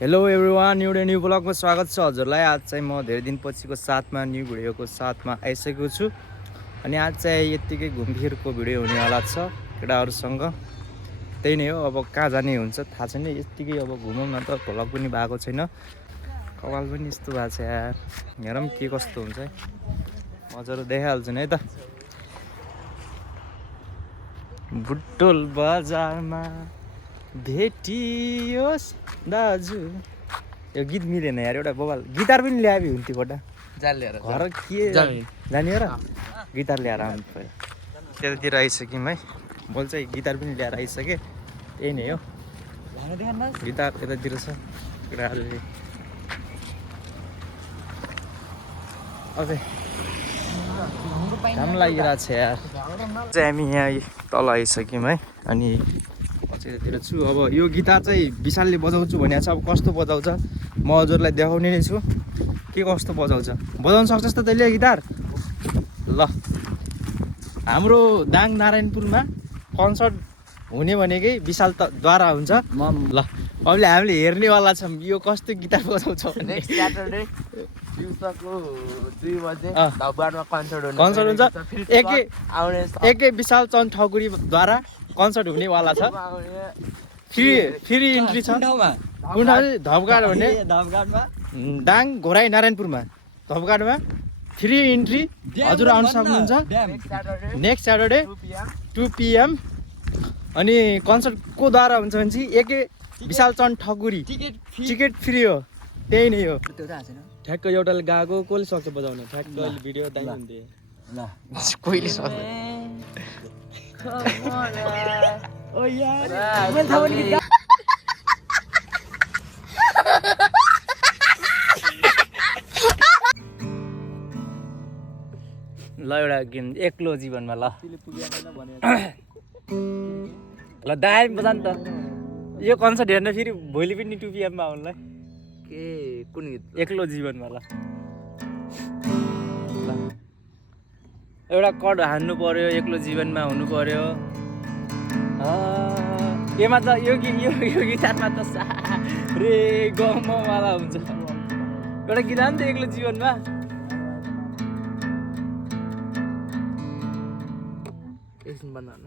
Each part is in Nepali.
हेलो एभ्रिवान, एउटा न्यू ब्लगमा स्वागत छ हजुरलाई। आज चाहिँ म धेरै दिनपछिको साथमा न्यू भिडियोको साथमा आइसकेको छु। अनि आज चाहिँ यत्तिकै घुमफिरको भिडियो हुनेवाला छ केटाहरूसँग। त्यही नै हो, अब कहाँ जाने हुन्छ थाहा छैन। यत्तिकै अब घुमौँ न त, भ्लग पनि भएको छैन, कपाल पनि यस्तो भएको छ यार। हेरौँ के कस्तो हुन्छ है, मजाले देखाइहाल्छु नि है त। बुटोल बजारमा भेटियोस् दाजु। यो गीत मिलेन यार, एउटा बबाल गिटार पनि ल्याए हुन्थ्यो बटा घर के जाने र गिटार ल्याएर आउनु पऱ्यो। त्यतातिर आइसक्यौँ है, मैले चाहिँ गिटार पनि ल्याएर आइसकेँ। त्यही नै हो, गिटार यतातिर छ केटाहरूले। घाम लागिरहेको छ यार। चाहिँ हामी यहाँ तल आइसक्यौँ है, अनि त्यतातिर छु। अब यो गिटार चाहिँ विशालले बजाउँछु भनेको छ, अब कस्तो बजाउँछ म हजुरलाई देखाउने नै छु। के कस्तो बजाउँछ, बजाउन सक्छस् त तैँले गिटार? ल, हाम्रो दाङ नारायणपुरमा कन्सर्ट हुने भनेकै विशाल द्वारा हुन्छ। ल अहिले हामीले हेर्नेवाला छौँ यो कस्तो गिटार बजाउँछ। नेक्स्ट स्याटरडे दिउँसोको 2 बजे धबगाडमा कन्सर्ट हुन्छ। एकै विशाल चन्द ठकुरीद्वारा कन्सर्ट हुनेवाला छ। फ्री इन्ट्री छ। कुन ठाउँ? धबगाड हुने दाङ घोराई नारायणपुरमा धबगाडमा फ्री इन्ट्री हजुर आउन सक्नुहुन्छ। Next Saturday 2 PM। अनि कन्सर्ट को द्वारा हुन्छ भने चाहिँ एकै विशाल चन्द ठकुरी, टिकट फ्री हो। त्यही नै हो। ठ्याक्क एउटाले गाएको, कसले सक्छ बजाउन? ठ्याक्क अहिले भिडियो दाइनुहुन्थ्यो कोहीले सक्छ। ल एउटा गेम एक्लो जीवनमा। ल ल दामी बजा नि त। यो कन्सर्ट हेर्न फेरि भोलि पनि 2 PM मा आउनुलाई। के कुन गीत? एक्लो जीवनमा। ल एउटा कड हान्नु पर्यो, एक्लो जीवनमा हुनु पर्यो। यसमा त यो गिटारमा त रे गमवाला हुन्छ। एउटा गीत हान् त एक्लो जीवनमा। एकछिन बनाउन।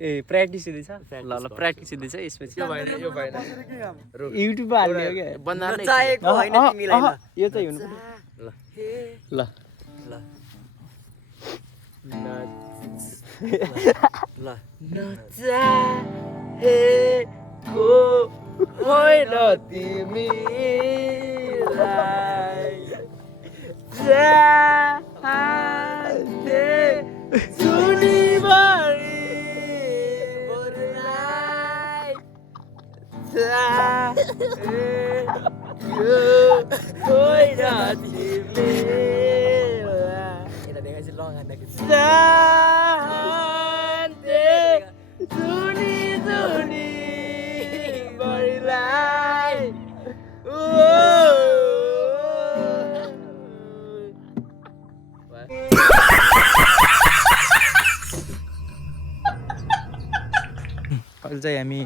ए प्र्याक्टिस हुँदैछ। ल ल प्र्याक्टिस हुँदैछ। यसपछि युट्युबमा हाल्ने हो क्या? नचाहेको होइन तिमीलाई। यो चाहिँ हुनु ल ल ल नचाहेको होइन तिमीलाई, चाहन्थे जुनीभरि बरुलाई, चाहेको होइन तिमीलाई, चाहन्थे जुनी बरुलाई। अहिले चाहिँ हामी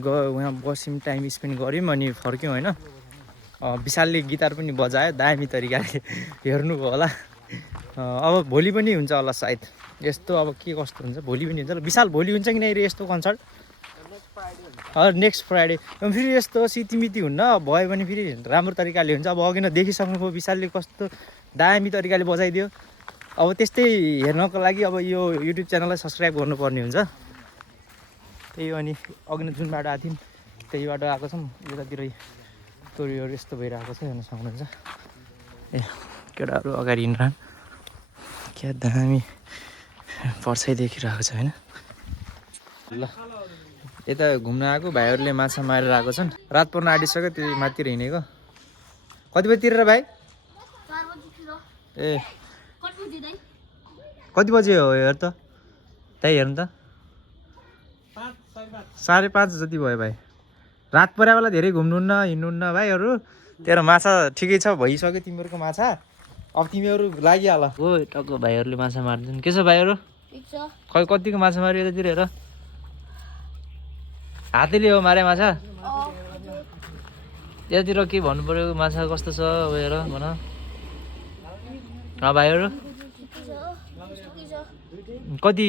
गयो उहाँ बस्यौँ, टाइम स्पेन्ड गऱ्यौँ, अनि फर्क्यौँ होइन। विशालले गिटार पनि बजायो दामी तरिकाले, हेर्नुभयो होला। अब भोलि पनि हुन्छ होला सायद यस्तो। अब के कस्तो हुन्छ भोलि पनि हुन्छ। विशाल भोलि हुन्छ कि नै यस्तो कन्सर्ट? Next Friday. फेरि यस्तो सितिमिति हुन्न, भयो भने फेरि राम्रो तरिकाले हुन्छ। अब अघि नै देखिसक्नुभयो विशालले कस्तो दामी तरिकाले बजाइदियो। अब त्यस्तै हेर्नको लागि अब यो युट्युब च्यानललाई सब्सक्राइब गर्नुपर्ने हुन्छ। त्यही हो। अनि अघि नै जुन बाटो आएको थियौँ त्यही बाटो आएको छौँ। यतातिर तोरीहरू यस्तो भइरहेको छ, हेर्न सक्नुहुन्छ। ए केटाहरू अगाडि हिँड्छन्, क्या दामी पर्छै देखिरहेको छ होइन। ल यता घुम्न आएको भाइहरूले माछा मारेर आएको छन्। रात पर्न आँटिसक्यो, त्यो माथितिर हिँडेको। कति बजीतिर र भाइ? ए कति बजी हो हेर त, त्यही हेर्नु त। 5:30 जति भयो भाइ। रात पऱ्यो बेला धेरै घुम्नुहुन्न हिँड्नुहुन्न भाइहरू। तेरो माछा ठिकै छ, भइसक्यो तिमीहरूको माछा। अब तिमीहरू लागिहाल। हो टक्क भाइहरूले माछा मार्छन्। के छ भाइहरू? खै कतिको माछा माऱ्यो यतातिर हेर। हातैले हो मारे माछा? यतातिर के भन्नु पर्यो माछा कस्तो छ अब हेर भन भाइहरू कति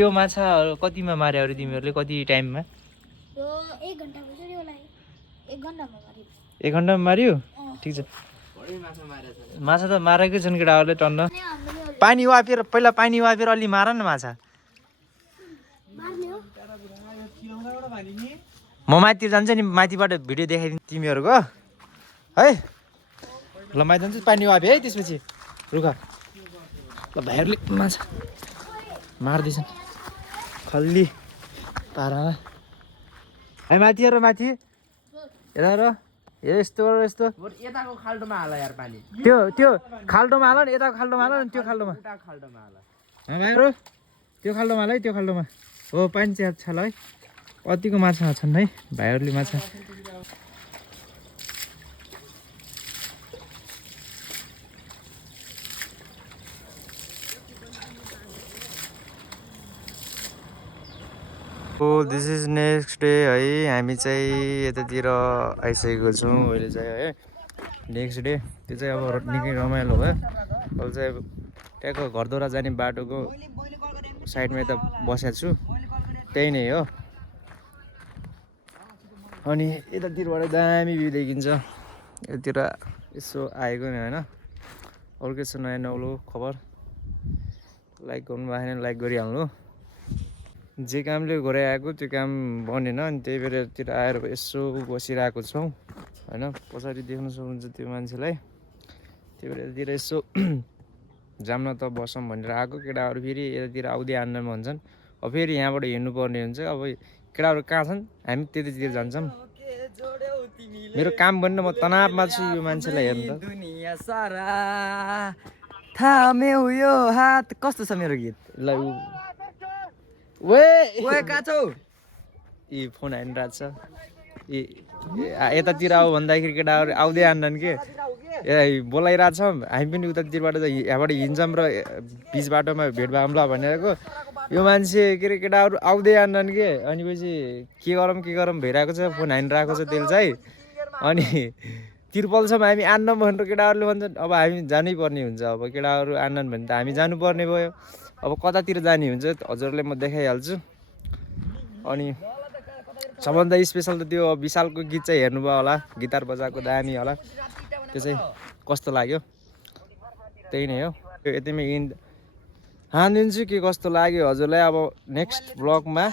यो माछा कतिमा मार्यो अरे तिमीहरूले कति टाइममा 1 घन्टामा मार्यो ठिक छ माछा त मारेकै छन् केटाहरूले टन्न पानी वापेर पहिला पानी वापेर अलि मार न माछा म माथि जान्छ नि माथिबाट भिडियो देखाइदिन्छु तिमीहरूको है ल माथि जान्छु पानी वापे है त्यसपछि रुख ल भाइहरूले माछा मार्दैछन् खल्ली पारामा है माथि हेर माथि हेर र यस्तो यस्तो यताको खाल्डोमा हाल यार पानी त्यो खाल्डोमा हाल न यताको खाल्डोमा हाल न त्यो खाल्डोमा भाइहरू त्यो खाल्डोमा हाल है त्यो खाल्डोमा हो पानी चाहिँ छ ल है कतिको माछा छन् है भाइहरूले माछा दिस इज नेक्स्ट डे है हामी चाहिँ यतातिर आइसकेको छौँ अहिले चाहिँ है नेक्स्ट डे त्यो चाहिँ अब निकै रमाइलो भयो अहिले चाहिँ त्यहाँको घरद्वारा जाने बाटोको साइडमा यता बसेको छु त्यही नै हो अनि यतातिरबाट दामी भ्यू देखिन्छ यतातिर यसो आएको नि होइन अरू के छ नयाँ नौलो खबर लाइक गर्नु भएको छैन लाइक गरिहाल्नु जे कामले घरै आएको त्यो काम बनेन अनि त्यही भएर यतातिर आएर यसो बसिरहेको छौँ होइन पछाडि देख्न सक्नुहुन्छ त्यो मान्छेलाई त्यही भएर यतातिर यसो जाम्न त बसौँ भनेर आएको केटाहरू फेरि यतातिर आउँदै आन्न भन्छन् अब फेरि यहाँबाट हिँड्नुपर्ने हुन्छ अब केटाहरू कहाँ छन् हामी त्यतातिर जान्छौँ मेरो काम बन्न म तनावमा छु यो मान्छेलाई हेर्नु थाम्यो यो हात कस्तो छ मेरो गीत ल वे कहाँ छौ यी फोन हानिरहेको छ यतातिर आऊ भन्दाखेरि केटाहरू आउँदै आन्नन् के बोलाइरहेको छ हामी पनि उतातिरबाट यहाँबाट हिँड्छौँ र बिच बाटोमा भेट भाउँला भनेको यो मान्छे के अरे केटाहरू आउँदै आन्नन् के अनि पछि के गरौँ भइरहेको छ फोन हानिरहेको छ त्यसले चाहिँ अनि तिर्पलसम्म हामी आन्नौँ भनेर केटाहरूले भन्छन् अब हामी जानै पर्ने हुन्छ अब केटाहरू आन्नन् भने त हामी जानुपर्ने भयो अब कतातिर जाने हुन्छ हजुरलाई म देखाइहाल्छु अनि सबभन्दा स्पेसल त त्यो विशालको गीत चाहिँ हेर्नुभयो होला गिटार बजाएको दामी होला त्यो चाहिँ कस्तो लाग्यो त्यही नै हो यतिमै हानिदिन्छु के कस्तो लाग्यो हजुरलाई अब नेक्स्ट ब्लगमा